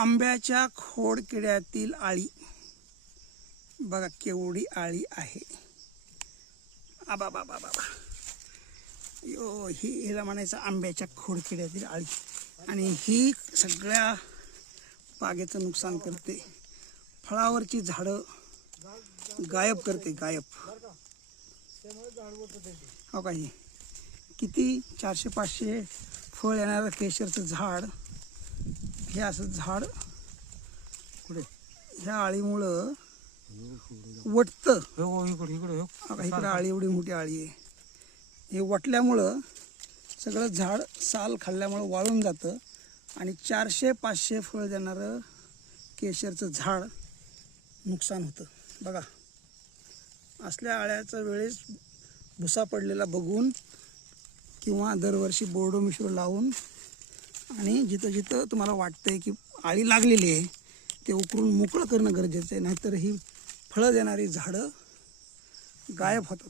आंब्याच्या खोडकिड्यातील आळी बघा केवढी आळी आहे. आबा बाबा बाबा यो ही हिला म्हणायचं आंब्याच्या खोडकिड्यातील आळी. आणि ही सगळ्या बागेचं नुकसान करते. फळावरची झाडं गायब करते, गायब. हो का, ही किती 400-500 फळ येणारं केशरचं झाड, हे असं झाड पुढे ह्या आळीमुळं वटतं. इकडे आळी एवढी मोठी आळी आहे. हे वटल्यामुळं सगळं झाड साल खाल्ल्यामुळं वाळून जातं आणि 400-500 फळ देणारं केशरचं झाड नुकसान होतं. बघा, असल्या आळ्याच्या वेळेस भुसा पडलेला बघून किंवा दरवर्षी बोर्डो मिश्र लावून आणि जिथं जिथं तुम्हाला वाटतंय की आळी लागलेली आहे ते उकरून मोकळं करणं गरजेचं आहे. नाहीतर ही फळं देणारी झाडं गायब होतात.